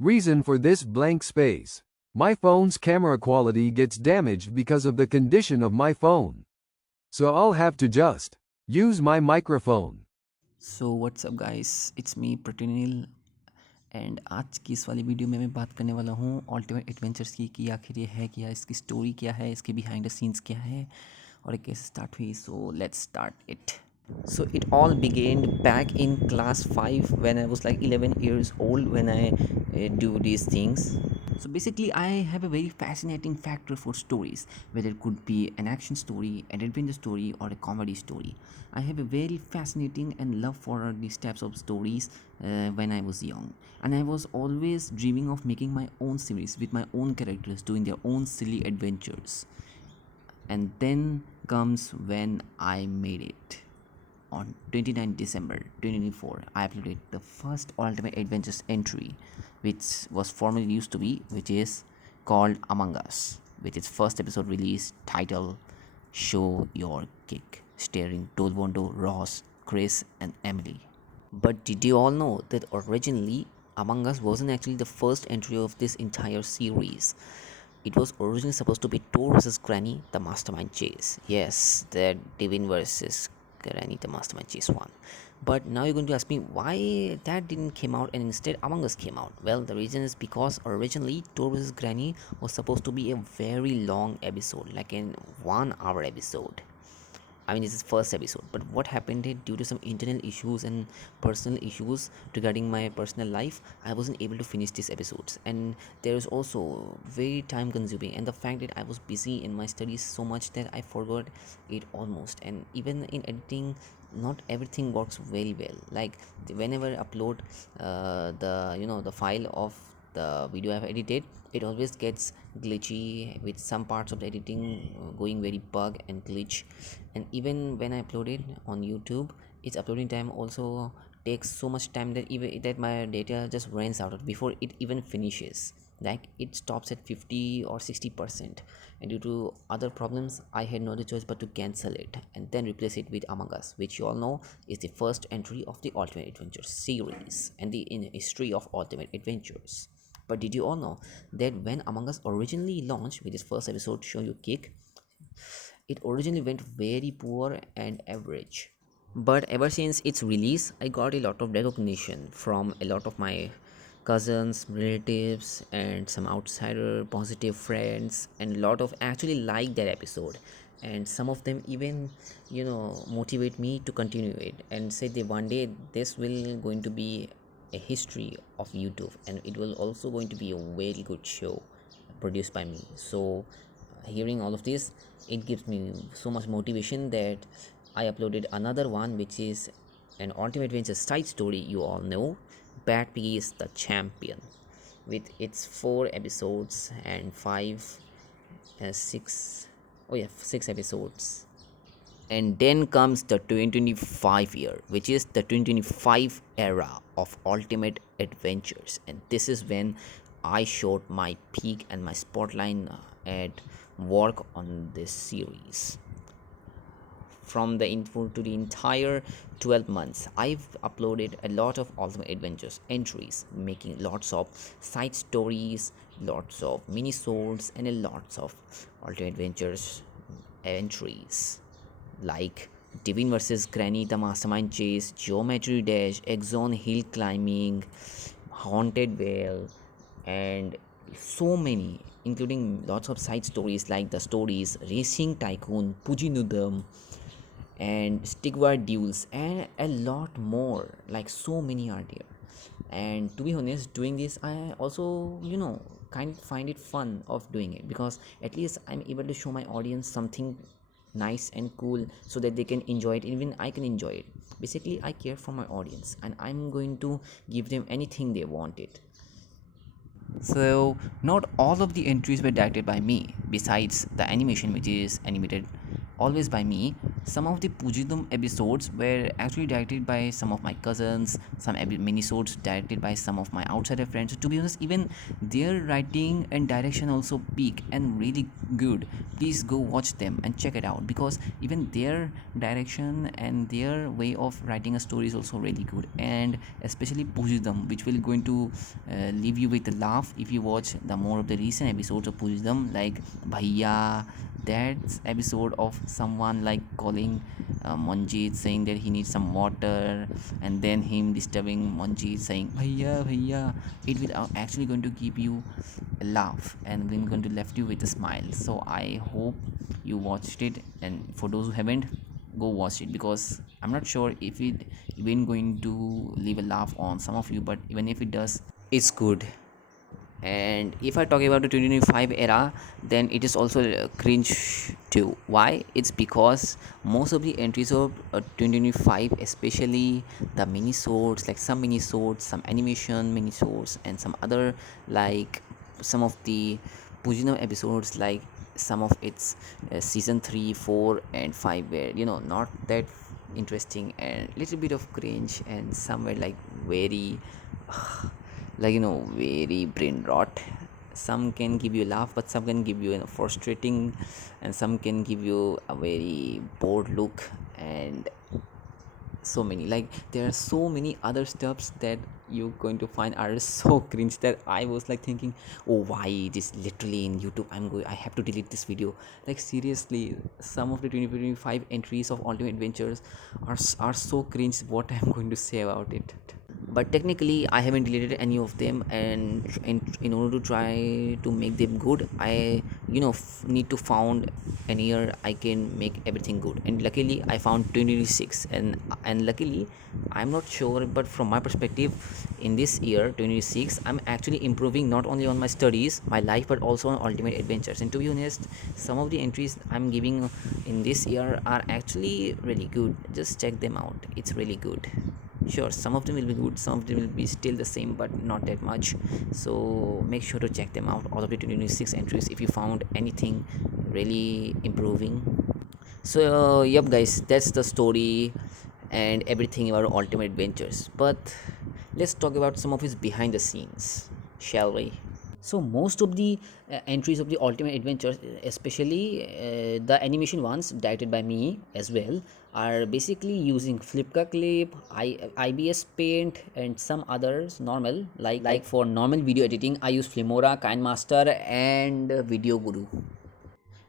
Reason for this blank space. My phone's camera quality gets damaged because of the condition of my phone. So I'll have to just use my microphone. So what's up guys, it's me Pratinil. And आज की इस वाली video में मैं बात करने वाला हूँ अल्टीमेट एडवेंचर्स की कि आखिर ये है क्या, इसकी स्टोरी क्या है, इसके बिहाइंड द सीन्स क्या है और ये कैसे स्टार्ट हुई। So let's start it. So it all began back in class 5 when I was like 11 years old when I do these things. So basically, I have a very fascinating factor for stories, whether it could be an action story, an adventure story, or a comedy story. I have a very fascinating and love for these types of stories when I was young, and I was always dreaming of making my own series with my own characters doing their own silly adventures. And then comes when I made it. On 29 December 2024, I uploaded the first Ultimate Adventures entry, which was formerly used to be, which is called Among Us, with its first episode release titled Show Your Kick, starring Dolbondo, Ross, Chris, and Emily. But did you all know that originally Among Us wasn't actually the first entry of this entire series? It was originally supposed to be Thor vs. Granny, the Mastermind Chase. Yes, the Divine vs. Granny, the Mastermind Chase one. But now you're going to ask me why that didn't came out and instead Among Us came out. Well, the reason is because originally Thor vs. Granny was supposed to be a very long episode, like a 1 hour episode. I mean, this is first episode, but what happened is due to some internal issues and personal issues regarding my personal life, I wasn't able to finish these episodes. And there is also very time consuming, and the fact that I was busy in my studies so much that I forgot it almost. And even in editing, not everything works very well. Like whenever I upload the file of the video I've edited, it always gets glitchy with some parts of the editing going very bug and glitch. And even when I upload it on YouTube, its uploading time also takes so much time that even that my data just runs out before it even finishes. Like it stops at 50 or 60%, and due to other problems I had no other choice but to cancel it and then replace it with Among Us, which you all know is the first entry of the Ultimate Adventures series and the in history of Ultimate Adventures. But did you all know that when Among Us originally launched with its first episode Show You Kick, it originally went very poor and average. But ever since its release, I got a lot of recognition from a lot of my cousins, relatives, and some outsider positive friends, and a lot of actually like that episode. And some of them even, motivate me to continue it and say that one day this will going to be a history of YouTube, and it will also going to be a very good show produced by me. So hearing all of this, it gives me so much motivation that I uploaded another one, which is an Ultimate Adventure side story. You all know Bad Piggy is the Champion, with its 4 episodes and 6 oh yeah 6 episodes. And then comes the 2025 year, which is the 2025 era of Ultimate Adventures, and this is when I showed my peak and my spotlight at work on this series. From the info to the entire 12 months, I've uploaded a lot of Ultimate Adventures entries, making lots of side stories, lots of mini souls, and a lots of Ultimate Adventures entries like Divine vs. Granny, the Mastermind Chase, Geometry Dash, Exxon Hill Climbing, Haunted Vale, and so many, including lots of side stories like the stories Racing Tycoon, PUJINUDM, and Stigward Duels, and a lot more. Like so many are there. And to be honest, doing this, I also, kind of find it fun of doing it because at least I'm able to show my audience something nice and cool so that they can enjoy it, even I can enjoy it. Basically, I care for my audience and I'm going to give them anything they wanted. So, not all of the entries were directed by me, besides the animation, which is animated always by me. Some of the Pujidum episodes were actually directed by some of my cousins, some minisodes directed by some of my outsider friends. To be honest, even their writing and direction also peak and really good. Please go watch them and check it out, because even their direction and their way of writing a story is also really good. And especially Pujidam, which will going to leave you with a laugh if you watch the more of the recent episodes of Pujidam, like Bhaiya, that episode of someone like calling Manjeet, saying that he needs some water, and then him disturbing Manjeet saying bhaiya bhaiya. It will actually going to give you a laugh and then going to left you with a smile. So I hope you watched it, and for those who haven't, go watch it, because I'm not sure if it even going to leave a laugh on some of you, but even if it does, it's good. And if I talk about the 2025 era, then it is also cringe too. Why? It's because most of the entries of 2025, especially the minisodes, like some minisodes, some animation minisodes, and some other, like some of the Pujinam episodes, like some of its season 3, 4 and 5 were, not that interesting and little bit of cringe, and some were like very like, very brain rot. Some can give you a laugh, but some can give you a frustrating, and some can give you a very bored look. And so many, like, there are so many other stuffs that you're going to find are so cringe that I was like thinking, oh, why it is literally in YouTube, I have to delete this video. Like, seriously, some of the 2025 entries of Ultimate Adventures are so cringe. What I'm going to say about it? But technically I haven't deleted any of them, and in order to try to make them good, I need to found an year I can make everything good. And luckily I found 2026, and luckily, I'm not sure, but from my perspective, in this year 2026, I'm actually improving not only on my studies, my life, but also on Ultimate Adventures. And to be honest, some of the entries I'm giving in this year are actually really good. Just check them out, it's really good. Sure, some of them will be good, some of them will be still the same, but not that much. So make sure to check them out, all of the 2026 entries, if you found anything really improving. So yep guys, that's the story and everything about Ultimate Adventures. But let's talk about some of his behind the scenes, shall we? So most of the entries of the Ultimate Adventures, especially the animation ones directed by me as well, are basically using Flipkart Clip, IBS Paint, and some others normal. Like for normal video editing, I use Filmora, KineMaster, and Video Guru.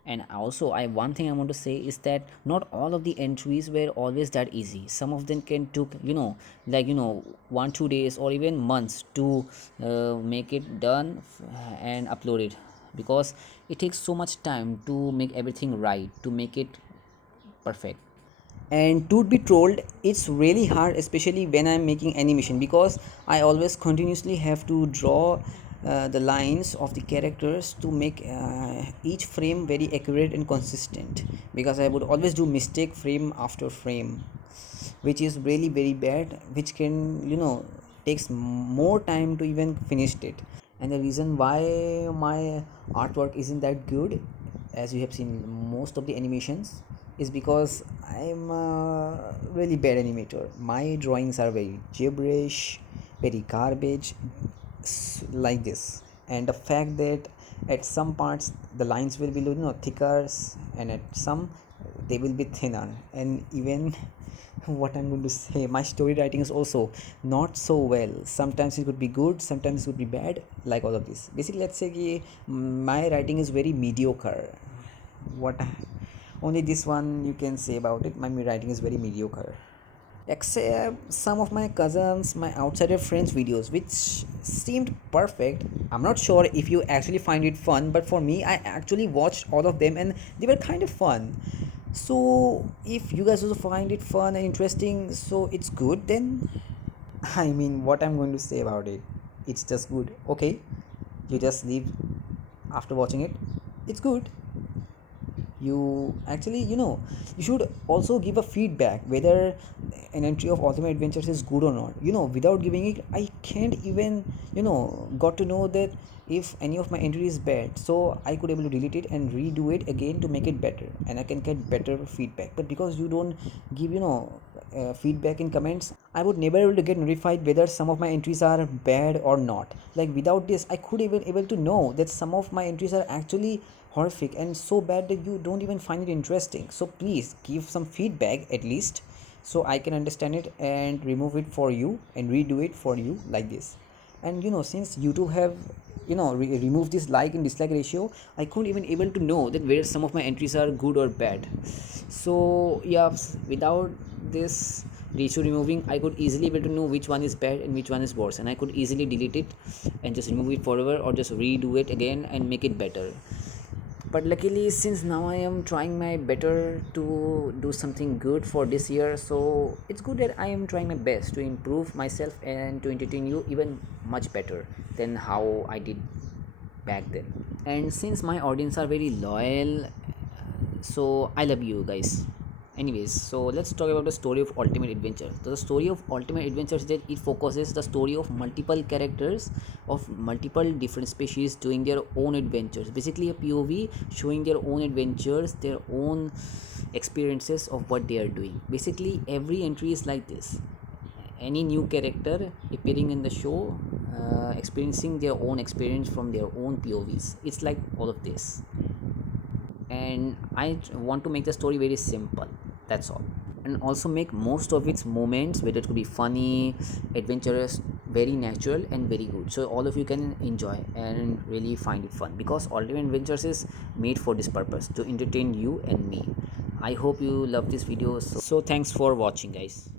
And also, I one thing I want to say is that not all of the entries were always that easy. Some of them can took, 1 2 days or even months to make it done and upload it, because it takes so much time to make everything right, to make it perfect. And to be told, it's really hard, especially when I'm making animation, because I always continuously have to draw the lines of the characters to make each frame very accurate and consistent, because I would always do mistake frame after frame, which is really very bad, which can, takes more time to even finish it. And the reason why my artwork isn't that good, as you have seen most of the animations, is because I'm a really bad animator. My drawings are very gibberish, very garbage, like this. And the fact that at some parts the lines will be, thicker, and at some they will be thinner. And even what I'm going to say, my story writing is also not so well. Sometimes it could be good, sometimes it could be bad, like all of this. Basically, let's say my writing is very mediocre. What only this one you can say about it, my writing is very mediocre, except some of my cousins, my outsider friends videos, which seemed perfect. I'm not sure if you actually find it fun, but for me, I actually watched all of them and they were kind of fun. So if you guys also find it fun and interesting, so it's good then. I mean, what I'm going to say about it, it's just good. Okay, you just leave after watching it, it's good. You actually, you should also give a feedback whether an entry of Ultimate Adventures is good or not. Without giving it, I can't even got to know that if any of my entry is bad, so I could able to delete it and redo it again to make it better, and I can get better feedback. But because you don't give feedback in comments, I would never able to get notified whether some of my entries are bad or not. Like without this, I could even able to know that some of my entries are actually horrific and so bad that you don't even find it interesting. So please give some feedback at least, so I can understand it and remove it for you and redo it for you like this. And since YouTube have removed this like and dislike ratio, I couldn't even able to know that where some of my entries are good or bad. So yeah, without this ratio removing, I could easily able to know which one is bad and which one is worse, and I could easily delete it and just remove it forever, or just redo it again and make it better. But luckily, since now I am trying my better to do something good for this year, so it's good that I am trying my best to improve myself and to entertain you even much better than how I did back then. And since my audience are very loyal, so I love you guys. Anyways, so let's talk about the story of Ultimate Adventure. So the story of Ultimate Adventure is that it focuses the story of multiple characters of multiple different species doing their own adventures. Basically, a POV showing their own adventures, their own experiences of what they are doing. Basically, every entry is like this. Any new character appearing in the show, experiencing their own experience from their own POVs. It's like all of this, and I want to make the story very simple. That's all. And also make most of its moments, whether it could be funny, adventurous, very natural, and very good, so all of you can enjoy and really find it fun, because Ultimate Adventures is made for this purpose, to entertain you and me. I hope you love this video. So thanks for watching, guys.